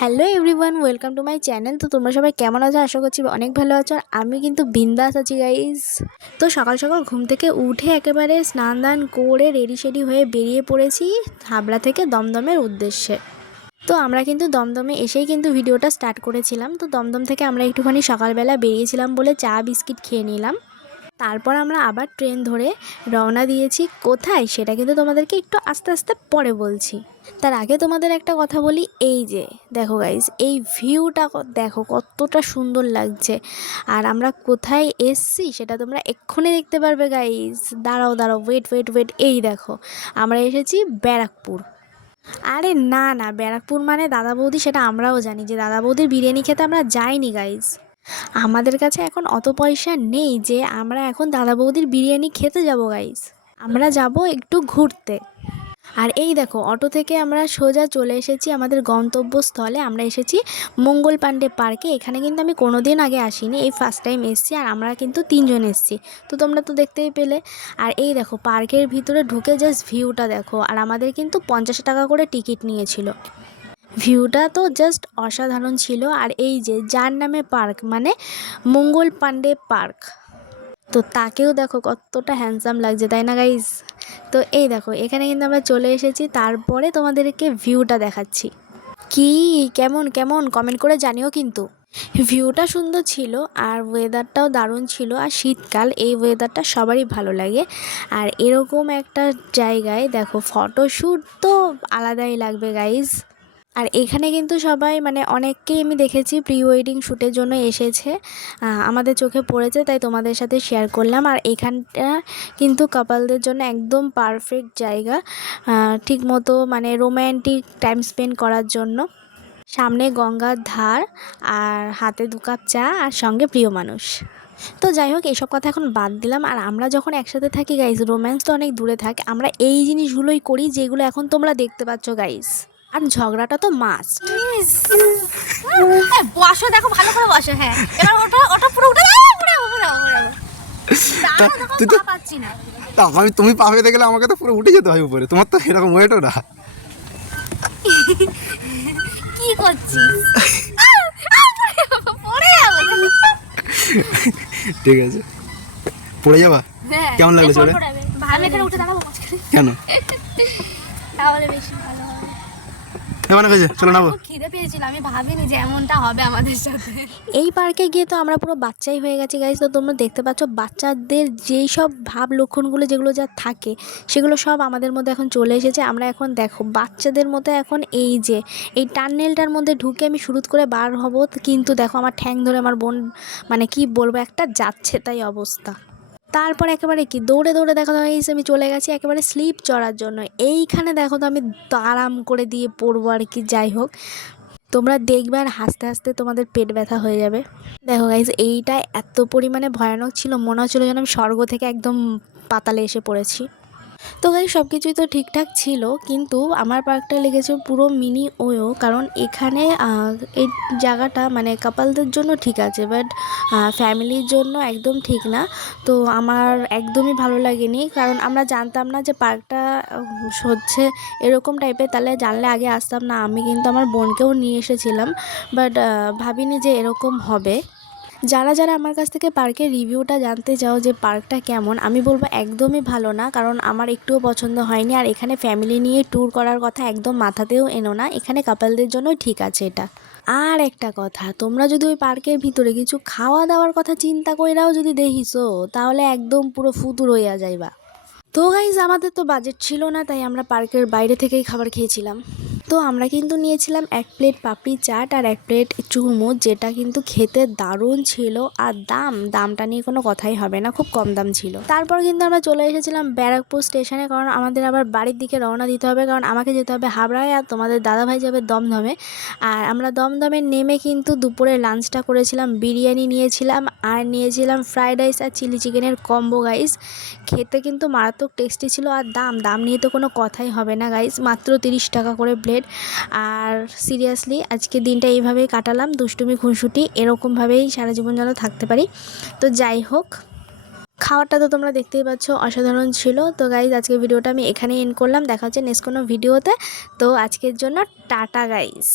Hello everyone, welcome to my channel. তো তোমরা সবাই কেমন আছো? আশা করছি অনেক ভালো আছো। আর আমি কিন্তু বিন্দাস আছি গাইজ। তো সকাল সকাল ঘুম থেকে উঠে একেবারে স্নান দান করে রেডি শেডি হয়ে বেরিয়ে পড়েছি হাবড়া থেকে দমদমের উদ্দেশ্যে। তো আমরা কিন্তু দমদমে এসেই কিন্তু ভিডিওটা স্টার্ট করেছিলাম। তো দমদম থেকে আমরা একটুখানি সকালবেলা বেরিয়েছিলাম বলে চা বিস্কিট খেয়ে নিলাম। তারপর আমরা আবার ট্রেন ধরে রওনা দিয়েছি। কোথায় সেটা কিন্তু তোমাদেরকে একটু আস্তে আস্তে পরে বলছি। তার আগে তোমাদের একটা কথা বলি, এই যে দেখো গাইজ, এই ভিউটা দেখো কতটা সুন্দর লাগছে। আর আমরা কোথায় এসছি সেটা তোমরা এক্ষুনি দেখতে পারবে গাইজ। দাঁড়াও দাঁড়াও, ওয়েট ওয়েট ওয়েট, এই দেখো আমরা এসেছি ব্যারাকপুর। আরে না না, ব্যারাকপুর মানে দাদা বৌদি, সেটা আমরাও জানি যে দাদা বৌদির বিরিয়ানি খেতে আমরা যাইনি গাইজ। আমাদের কাছে এখন অত পয়সা নেই যে আমরা এখন দাদা বৌদির বিরিয়ানি খেতে যাব গাইজ। আমরা যাব একটু ঘুরতে। আর এই দেখো, অটো থেকে আমরা সোজা চলে এসেছি আমাদের গন্তব্যস্থলে। আমরা এসেছি মঙ্গল পাণ্ডে পার্কে। এখানে কিন্তু আমি কোনো দিন আগে আসিনি, এই ফার্স্ট টাইম এসেছি। আর আমরা কিন্তু 3জন এসেছি, তো তোমরা তো দেখতেই পেলে। আর এই দেখো পার্কের ভিতরে ঢুকে জাস্ট ভিউটা দেখো। আর আমাদের কিন্তু 50 টাকা করে টিকিট নিয়েছিল। ভিউটা তো জাস্ট অসাধারণ ছিল। আর এই যে যার নামে পার্ক, মানে মঙ্গল পাণ্ডে পার্ক, তো তাকেও দেখো কতটা হ্যান্ডসাম লাগছে, তাই না গাইজ? তো এই দেখো এখানে কিন্তু আমরা চলে এসেছি। তারপরে তোমাদেরকে ভিউটা দেখাচ্ছি। কি কেমন কেমন কমেন্ট করে জানিও কিন্তু। ভিউটা সুন্দর ছিল আর ওয়েদারটাও দারুণ ছিল। আর শীতকাল, এই ওয়েদারটা সবারই ভালো লাগে। আর এরকম একটা জায়গায় দেখো ফটোশ্যুট তো আলাদাই লাগবে গাইজ। আর এখানে কিন্তু সবাই, মানে অনেককেই আমি দেখেছি প্রি ওয়েডিং শ্যুটের জন্য এসেছে। আমাদের চোখে পড়েছে, তাই তোমাদের সাথে শেয়ার করলাম। আর এখানটা কিন্তু কাপলদের জন্য একদম পারফেক্ট জায়গা, ঠিক মতো মানে রোম্যান্টিক টাইম স্পেন্ড করার জন্য। সামনে গঙ্গার ধার, আর হাতে 2 কাপ চা, আর সঙ্গে প্রিয় মানুষ। তো যাই হোক, এইসব কথা এখন বাদ দিলাম। আর আমরা যখন একসাথে থাকি গাইজ, রোম্যান্স তো অনেক দূরে থাকে, আমরা এই জিনিসগুলোই করি যেগুলো এখন তোমরা দেখতে পাচ্ছ গাইজ। আর ঝগড়াটা তো মাস্ট। বসো, দেখো ভালো করে বসো। হ্যাঁ, এবার ওটা ওটা পুরো উঠে দাও, পুরো পুরো পুরো তুই তো পাচ্ছি না। তা তুমি পা পেতে গেলে আমাকে তো পুরো উঠে যেতে হয় উপরে, তোমার তো এরকম ওয়েটও না। কি করছিস? পড়ে যাবো। ঠিক আছে, পড়ে যাবা? কেমন লাগলো চলে? ভালো, এখানে উঠে দাঁড়াবো কেন? তাহলে বেশি ভালো হবে। কেমন হয়েছে? চলো নাবো। খিদে পেয়েছিল, আমি ভাবিনি যে এমনটা হবে আমাদের সাথে। এই পার্কে গিয়ে তো আমরা পুরো বাচ্চাই হয়ে গেছি গাইজ। তো তোমরা দেখতে পাচ্ছ বাচ্চাদের যেই সব ভাব লক্ষণগুলো যেগুলো যা থাকে, সেগুলো সব আমাদের মধ্যে এখন চলে এসেছে। আমরা এখন দেখো বাচ্চাদের মতো এখন এই যে এই টানেলটার মধ্যে ঢুকে আমি শুরু করে বার হব, কিন্তু দেখো আমার ঠ্যাং ধরে আমার বোন, মানে কি বলবো, একটা যাচ্ছে তাই অবস্থা। তারপর একেবারে কি দৌড়ে দৌড়ে দেখো তো গাইস, আমি চলে গেছি একেবারে স্লিপ চড়ার জন্য। এইখানে দেখো তো আমি আরাম করে দিয়ে পড়বো আর কি। যাই হোক, তোমরা দেখবে আর হাসতে হাসতে তোমাদের পেট ব্যথা হয়ে যাবে। দেখো গাইজ, এইটা এত পরিমাণে ভয়ানক ছিল, মনে হচ্ছিলো যেন আমি স্বর্গ থেকে একদম পাতালে এসে পড়েছি। তো গাইজ সব কিছুই তো ঠিকঠাক ছিল, কিন্তু আমার পার্কটা লেগেছে পুরো মিনি ওয়ো। কারণ এখানে এই জায়গাটা মানে কাপলদের জন্য ঠিক আছে, বাট ফ্যামিলির জন্য একদম ঠিক না। তো আমার একদমই ভালো লাগেনি, কারণ আমরা জানতাম না যে পার্কটা হচ্ছে এরকম টাইপের। তাহলে জানলে আগে আসতাম না। আমি কিন্তু আমার বোনকেও নিয়ে এসেছিলাম, বাট ভাবিনি যে এরকম হবে। যারা যারা আমার কাছ থেকে পার্কের রিভিউটা জানতে চাও যে পার্কটা কেমন, আমি বলবো একদমই ভালো না, কারণ আমার একটুও পছন্দ হয়নি। আর এখানে ফ্যামিলি নিয়ে ট্যুর করার কথা একদম মাথাতেও এনো না, এখানে কাপলদের জন্যই ঠিক আছে এটা। আর একটা কথা, তোমরা যদি ওই পার্কের ভিতরে কিছু খাওয়া দাওয়ার কথা চিন্তা কইরাও যদি দেখিসো, তাহলে একদম পুরো ফুতুর হইয়া যাইবা। তো গাইজ, আমাদের তো বাজেট ছিল না, তাই আমরা পার্কের বাইরে থেকেই খাবার খেয়েছিলাম। তো আমরা কিন্তু নিয়েছিলাম 1 প্লেট পাপড়ি চাট আর 1 প্লেট চুরমুচ, যেটা কিন্তু খেতে দারুণ ছিল। আর দামটা নিয়ে কোনো কথাই হবে না, খুব কম দাম ছিল। তারপর কিন্তু আমরা চলে এসেছিলাম ব্যারাকপুর স্টেশনে, কারণ আমাদের আবার বাড়ির দিকে রওনা দিতে হবে, কারণ আমাকে যেতে হবে হাবড়ায় আর তোমাদের দাদাভাই যাবে দমদমে। আর আমরা দমদমে নেমে কিন্তু দুপুরে লাঞ্চটা করেছিলাম, বিরিয়ানি নিয়েছিলাম আর নিয়েছিলাম ফ্রাইড রাইস আর চিলি চিকেনের কম্বো গাইস। খেতে কিন্তু মারাত্মক টেস্টি ছিল। আর দাম নিয়ে তো কোনো কথাই হবে না গাইস, মাত্র 30 টাকা করে প্লেট। আর সিরিয়াসলি আজকে দিনটা এইভাবেই কাটালাম, দুষ্টুমি খুনসুটি এরকমভাবেই সারা জীবন যেন থাকতে পারি। তো যাই হোক, খাওয়াটা তো তোমরা দেখতেই পাচ্ছ, অসাধারণ ছিল। তো গাইজ, আজকের ভিডিওটা আমি এখানেই এন্ড করলাম। দেখা হচ্ছে নেক্সট কোনো ভিডিওতে। তো আজকের জন্য টাটা গাইজ।